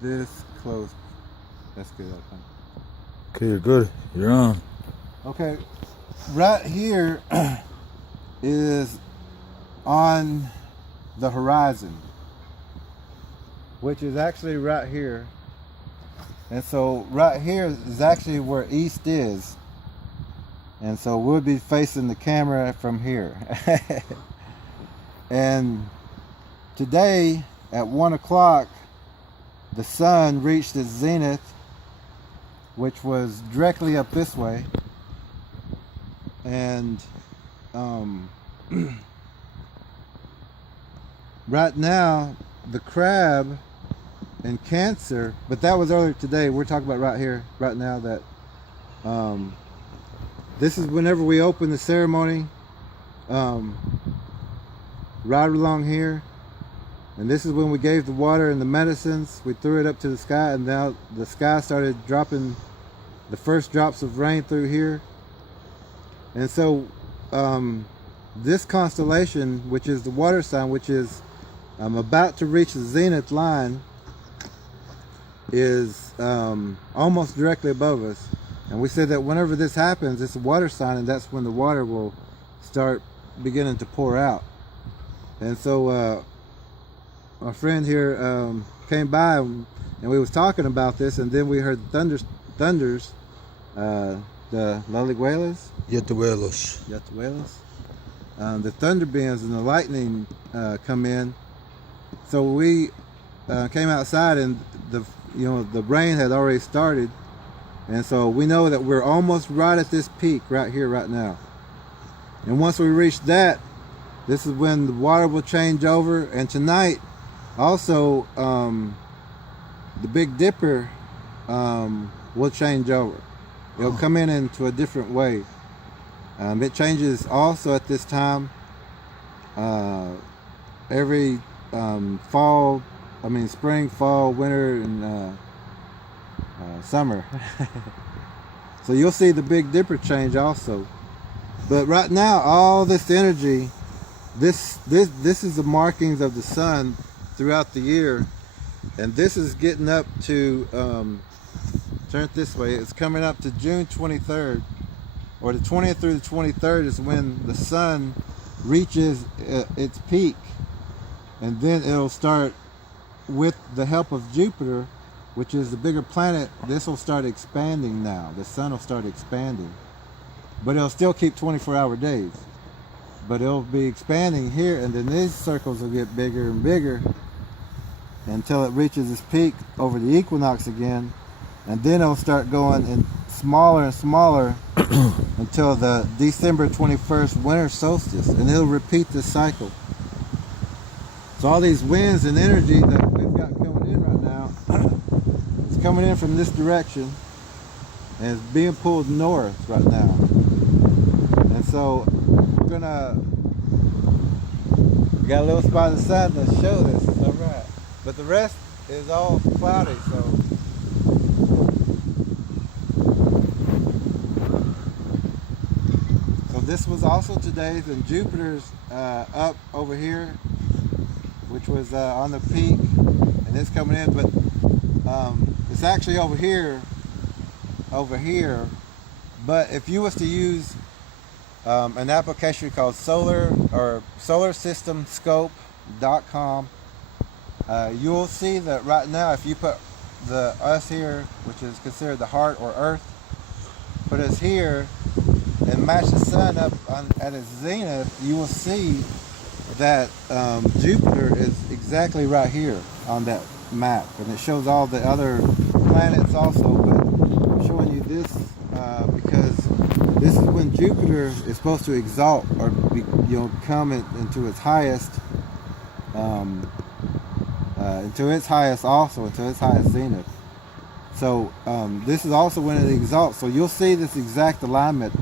this close. That's good. Okay, you're good. You're on. Okay, right here is on the horizon, which is actually right here. And so right here is actually where east is. And so we'll be facing the camera from here. And today at 1 o'clock, the sun reached its zenith, which was directly up this way. And right now, the crab in Cancer, but that was earlier today. We're talking about right here, right now, that this is whenever we open the ceremony, right along here. And this is when we gave the water and the medicines. We threw it up to the sky, and now the sky started dropping the first drops of rain through here. And so this constellation, which is the water sign, which is about to reach the zenith line, is almost directly above us. And we said that whenever this happens, it's a water sign, and that's when the water will start beginning to pour out. And so my friend here came by, and we was talking about this, and then we heard thunders, the Laliguelas, Yetuelos. the thunder beams and the lightning come in. So we came outside, and the rain had already started, and so we know that we're almost right at this peak right here, right now. And once we reach that, this is when the water will change over. And tonight, also, the Big Dipper will change over. It'll come in into a different way. It changes also at this time every spring, fall, winter, and summer. So you'll see the Big Dipper change also. But right now, all this energy, this is the markings of the sun throughout the year, and this is getting up to turn it this way. It's coming up to June 23rd, or the 20th through the 23rd is when the sun reaches its peak, and then it'll start, with the help of Jupiter, which is the bigger planet. This will start expanding now. The sun will start expanding, but it'll still keep 24-hour days. But it'll be expanding here, and then these circles will get bigger and bigger until it reaches its peak over the equinox again, and then it'll start going in smaller and smaller until the December 21st winter solstice, and it'll repeat this cycle. So all these winds and energy that we've got coming in right now, it's coming in from this direction, and it's being pulled north right now. And so we got a little spot in the sun to show this. It's all right, but the rest is all cloudy. So this was also today's, and Jupiter's up over here, which was on the peak, and it's coming in, but it's actually over here. But if you was to use an application called solarsystemscope.com, you'll see that right now, if you put us here, which is considered the heart or earth, put us here and match the sun up at its zenith, you will see that Jupiter is exactly right here on that map, and it shows all the other planets also. But I'm showing you this because this is when Jupiter is supposed to exalt, or come into its highest, into its highest zenith. So this is also when it exalts. So you'll see this exact alignment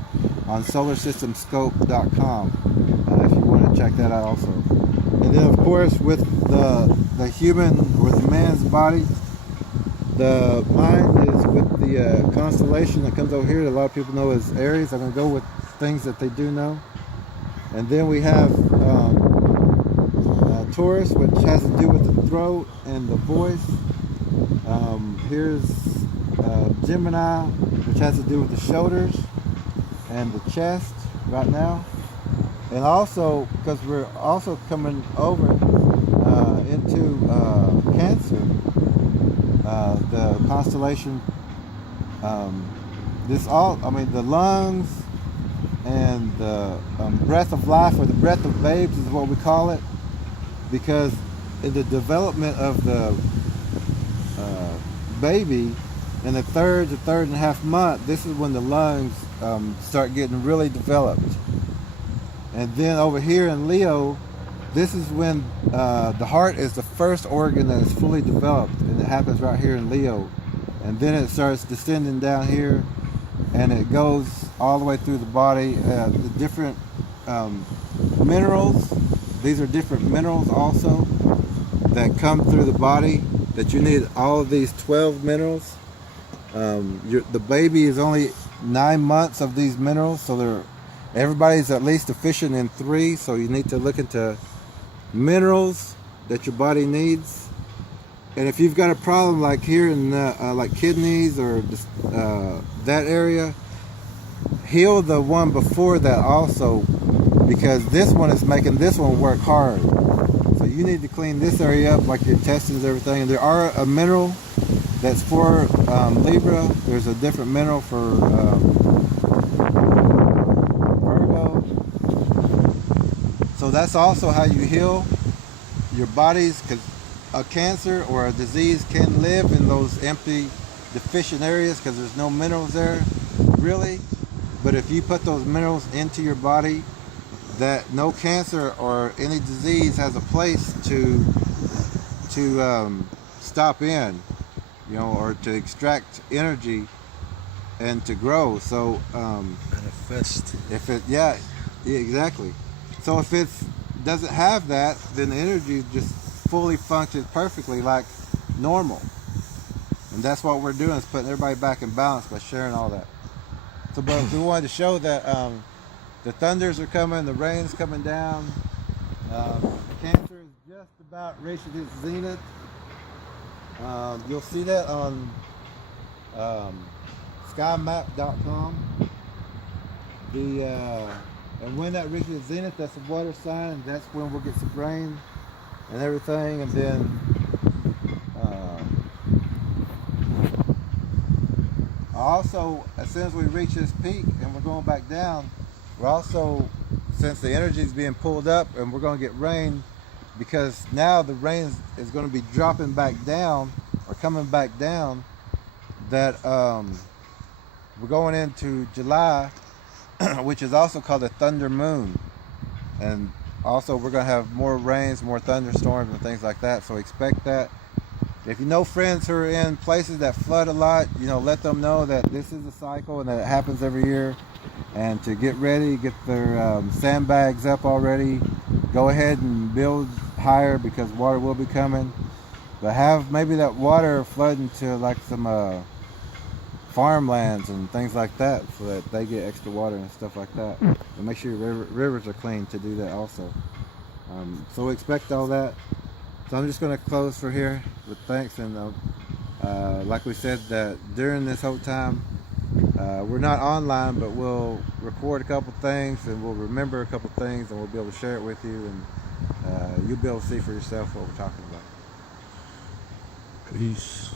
on solarsystemscope.com if you want to check that out also. And then of course, with the human, or the man's body, the mind is with the constellation that comes over here that a lot of people know as Aries. I'm going to go with things that they do know. And then we have Taurus, which has to do with the throat and the voice. Here's Gemini, which has to do with the shoulders and the chest right now. And also, because we're also coming over into Cancer, the constellation, the lungs and the breath of life, or the breath of babes is what we call it, because in the development of the baby, in the third and a half month, this is when the lungs start getting really developed. And then over here in Leo, this is when the heart is the first organ that is fully developed, and it happens right here in Leo. And then it starts descending down here, and it goes all the way through the body. The different minerals, these are different minerals also that come through the body, that you need all of these 12 minerals. The baby is only 9 months of these minerals, so everybody's at least deficient in 3, so you need to look into minerals that your body needs. And if you've got a problem like here in like kidneys or just, that area, heal the one before that also, because this one is making this one work hard. So you need to clean this area up, like your intestines and everything. And there are a mineral that's for Libra. There's a different mineral for Virgo. So that's also how you heal your bodies, because a cancer or a disease can live in those empty, deficient areas because there's no minerals there, really. But if you put those minerals into your body, that no cancer or any disease has a place to stop in, or to extract energy and to grow. So Manifest. yeah, exactly. So if it doesn't have that, then the energy just fully functions perfectly like normal. And that's what we're doing, is putting everybody back in balance by sharing all that. So, but we wanted to show that the thunders are coming, the rain's coming down. Cancer is just about reaching its zenith. You'll see that on skymap.com. And when that reaches its zenith, that's a water sign, and that's when we'll get some rain and everything. And then also, as soon as we reach this peak and we're going back down, we're also, since the energy is being pulled up and we're going to get rain, because now the rain is going to be dropping back down or coming back down, that we're going into July, which is also called the thunder moon. And also we're going to have more rains, more thunderstorms and things like that, so expect that. If you know friends who are in places that flood a lot, let them know that this is a cycle and that it happens every year, and to get ready, get their sandbags up already. Go ahead and build higher, because water will be coming. But have maybe that water flood into like some farmlands and things like that, so that they get extra water and stuff like that. And make sure your rivers are clean to do that also. So expect all that. So I'm just going to close for here with thanks, and like we said, that during this whole time, we're not online, but we'll record a couple things, and we'll remember a couple things, and we'll be able to share it with you, and you'll be able to see for yourself what we're talking about. Peace.